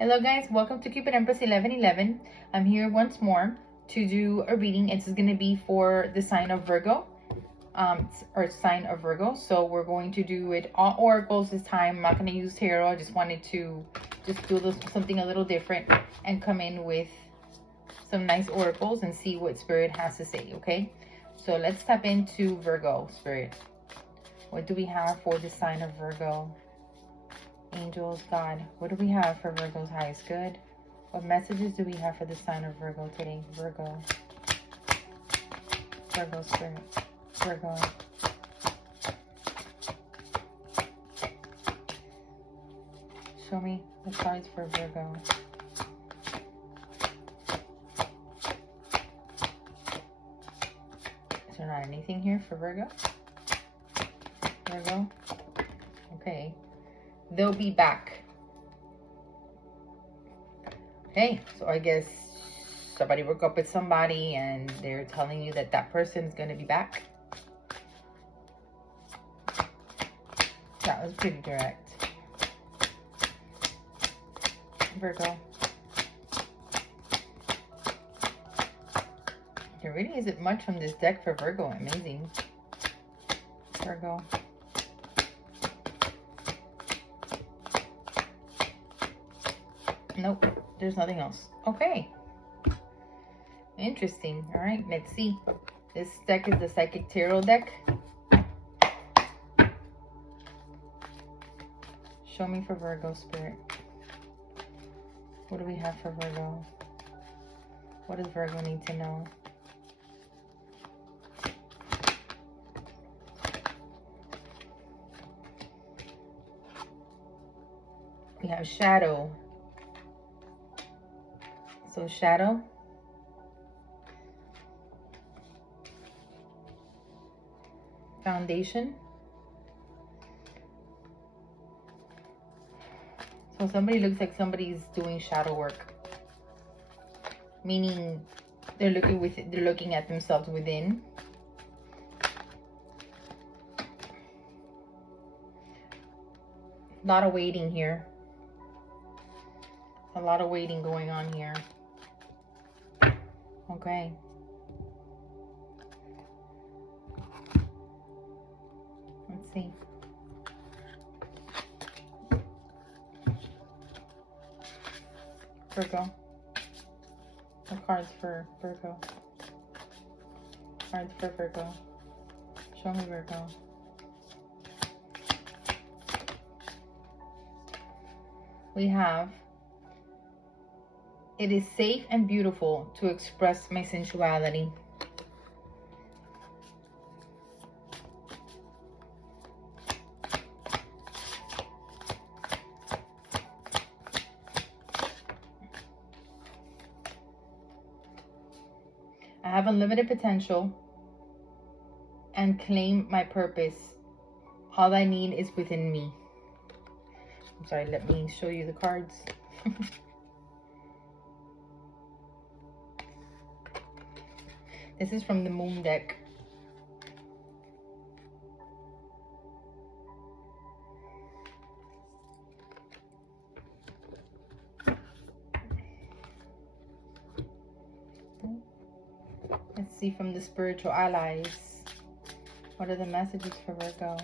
Hello guys, welcome to Cupid Empress 1111. I'm here once more to do a reading. It's going to be for the sign of Virgo, or sign of Virgo. So we're going to do it all oracles this time. I'm not going to use tarot. I just wanted to do something a little different and come in with some nice oracles and see what Spirit has to say, okay? So let's tap into Virgo, Spirit. What do we have for the sign of Virgo? Angels, God, what do we have for Virgo's highest good? What messages do we have for the sign of Virgo today? Virgo. Virgo, Spirit. Virgo. Show me the cards for Virgo. Is there not anything here for Virgo? Virgo? Okay. They'll be back. Okay, so I guess somebody broke up with somebody and they're telling you that that person's going to be back. That was pretty direct. Virgo. There really isn't much from this deck for Virgo. Amazing. Virgo. Nope, there's nothing else. Okay. Interesting. All right, let's see. This deck is the Psychic Tarot deck. Show me for Virgo, Spirit. What do we have for Virgo? What does Virgo need to know? We have Shadow. So Shadow. Foundation. So somebody looks like somebody's doing shadow work. Meaning they're looking at themselves within. A lot of waiting here. A lot of waiting going on here. Okay. Let's see. Virgo. The cards for Virgo. Cards for Virgo. Show me Virgo. We have, it is safe and beautiful to express my sensuality. I have unlimited potential and claim my purpose. All I need is within me. I'm sorry, let me show you the cards. This is from the Moon deck. Let's see from the Spiritual Allies. What are the messages for Virgo?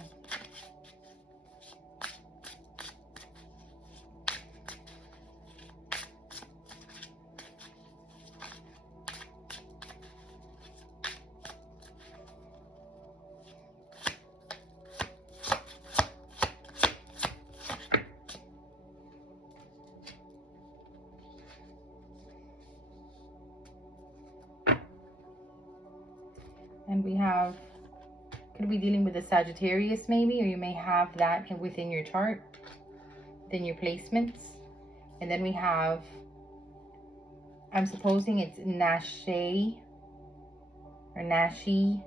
And we have, could be dealing with a Sagittarius maybe, or you may have that within your chart, within your placements. And then we have, I'm supposing it's Nashe, or Nashi,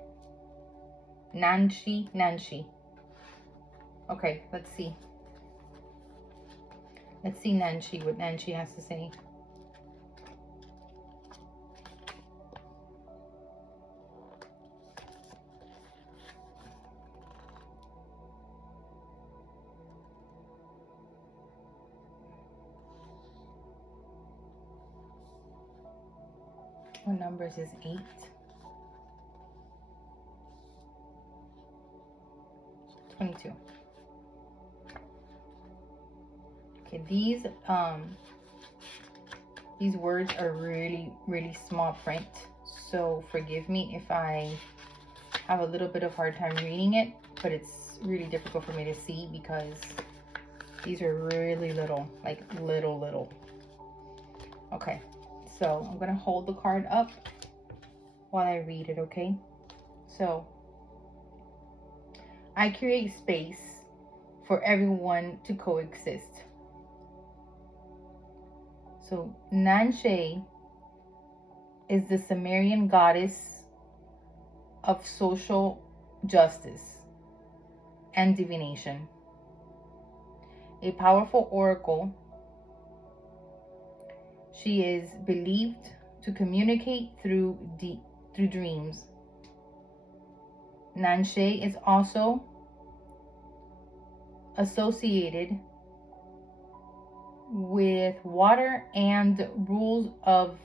Nanshi. Okay, let's see. Let's see Nanshi, what Nanshi has to say. What number is this? 8. 22. Okay, these words are really, really small print. So forgive me if I have a little bit of hard time reading it, but it's really difficult for me to see because these are really little, like little. Okay, so I'm gonna hold the card up while I read it, okay? So, I create space for everyone to coexist. So, Nanshe is the Sumerian goddess of social justice and divination. A powerful oracle, she is believed to communicate through dreams. Nanshe is also associated with water and rules of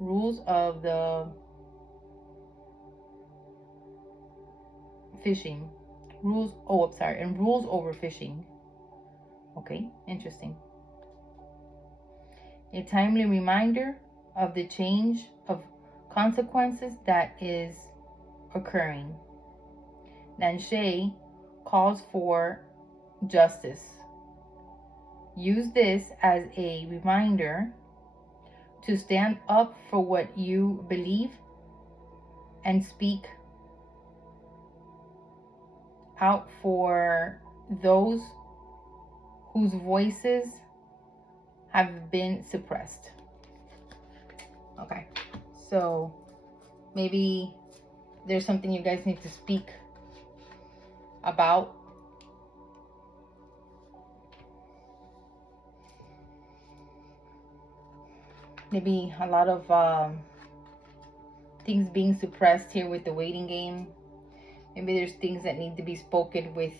the fishing. Rules over fishing. Okay, interesting. A timely reminder of the change of consequences that is occurring. Nanshe calls for justice. Use this as a reminder to stand up for what you believe and speak out for those whose voices have been suppressed. Okay, so maybe there's something you guys need to speak about. Maybe a lot of things being suppressed here with the waiting game. Maybe there's things that need to be spoken with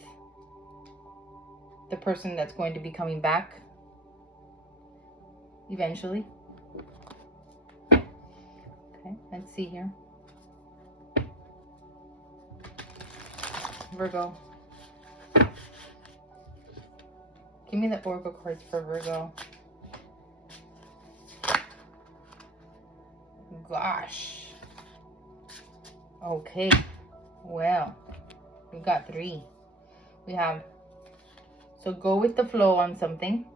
the person that's going to be coming back eventually. Okay, let's see here. Virgo. Give me the oracle cards for Virgo. Gosh. Okay. Well, we got 3. We have, so go with the flow on something.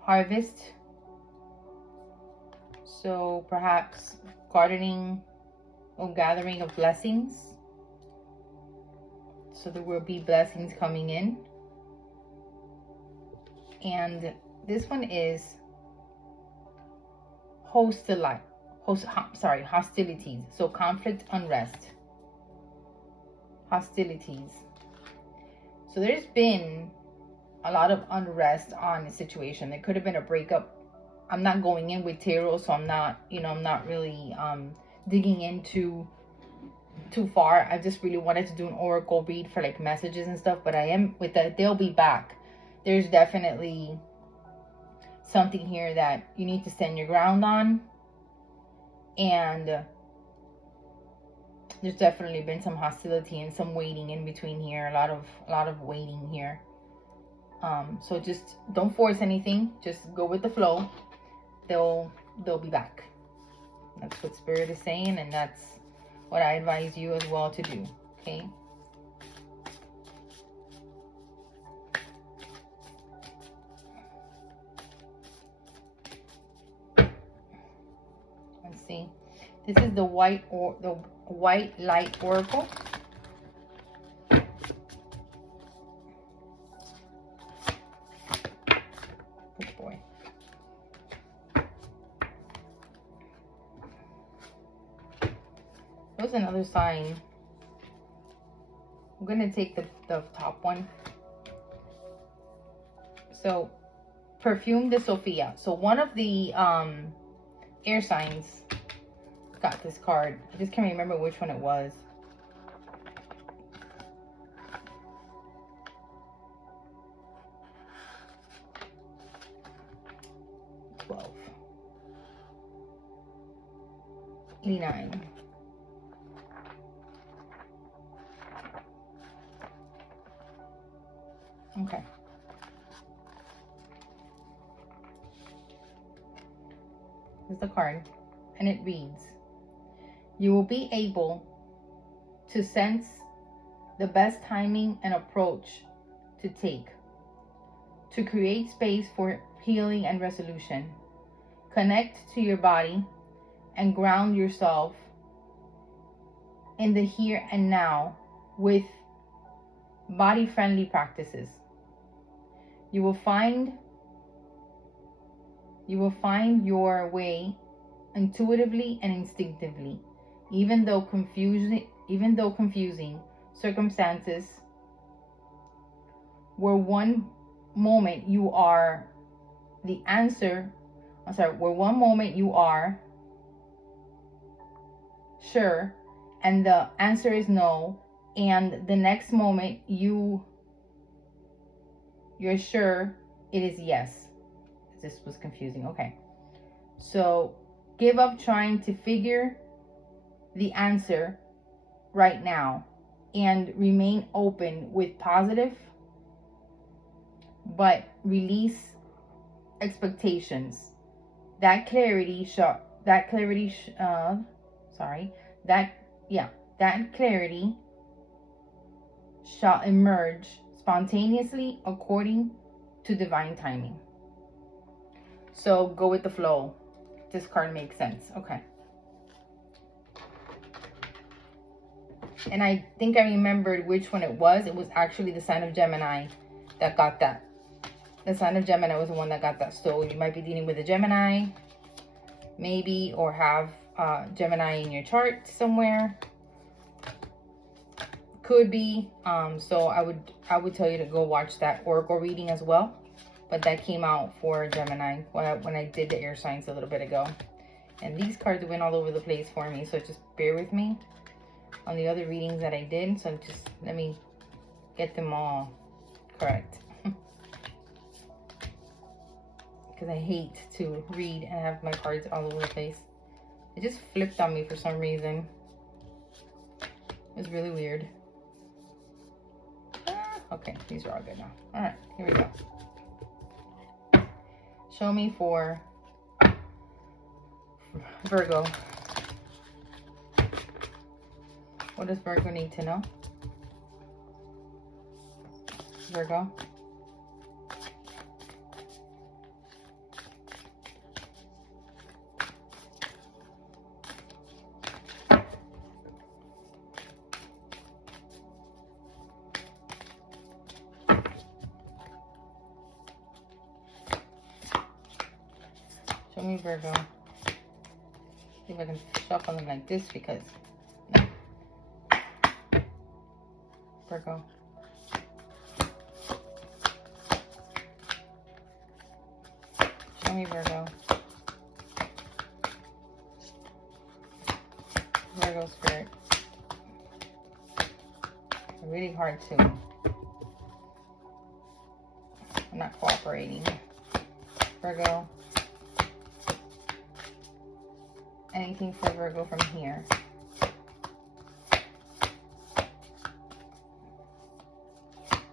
Harvest. So perhaps gardening or gathering of blessings. So there will be blessings coming in. And this one is hostilities. So conflict, unrest, hostilities. So there's been a lot of unrest on the situation. There could have been a breakup. I'm not going in with tarot, so I'm not really digging into too far. I just really wanted to do an oracle read for like messages and stuff, but I am with that they'll be back. There's definitely something here that you need to stand your ground on, and there's definitely been some hostility and some waiting in between here. A lot of waiting here. So just don't force anything. Just go with the flow. They'll be back. That's what Spirit is saying, and that's what I advise you as well to do. Okay. Let's see. This is the white light oracle. Good boy. There's another sign. I'm gonna take the top one. So, Perfume de Sophia. So one of the air signs got this card. I just can't remember which one it was. 89. Okay. Here's the card, and it reads, you will be able to sense the best timing and approach to take to create space for healing and resolution. Connect to your body and ground yourself in the here and now with body-friendly practices. You will find your way intuitively and instinctively, even though confusing circumstances where one moment you are where one moment you are sure and the answer is no, and the next moment you're sure it is yes. This was confusing. Okay. So give up trying to figure the answer right now and remain open with positive, but release expectations. That clarity shall emerge spontaneously according to divine timing. So go with the flow. This card makes sense. Okay. And I think I remembered which one it was. It was actually the sign of Gemini that got that. The sign of Gemini was the one that got that. So you might be dealing with a Gemini, maybe, or have Gemini in your chart somewhere. Could be. So I would tell you to go watch that oracle reading as well. But that came out for Gemini when I did the air signs a little bit ago. And these cards went all over the place for me. So just bear with me on the other readings that I did. So just let me get them all correct. Because I hate to read and have my cards all over the place. It just flipped on me for some reason. It was really weird. Okay, these are all good now. All right, here we go. Show me for Virgo. What does Virgo need to know? Virgo. Show me Virgo. See if I can shuffle them like this because no. Virgo. Show me Virgo. Virgo spirit. Really hard to. I'm not cooperating. Virgo. Anything for Virgo from here?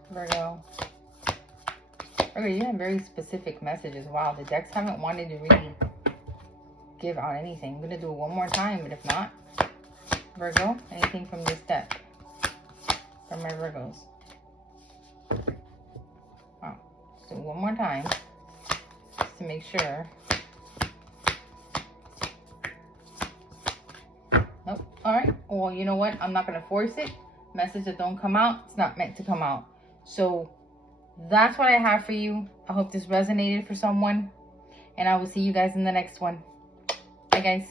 Virgo. Virgo, you have very specific messages. Wow, the decks haven't wanted to really give out anything. I'm going to do it one more time, but if not, Virgo, anything from this deck? From my Virgos. Wow. Let's do it one more time. Just to make sure. Nope. All right. Well, you know what? I'm not going to force it. Message that don't come out, it's not meant to come out. So that's what I have for you. I hope this resonated for someone. And I will see you guys in the next one. Bye, guys.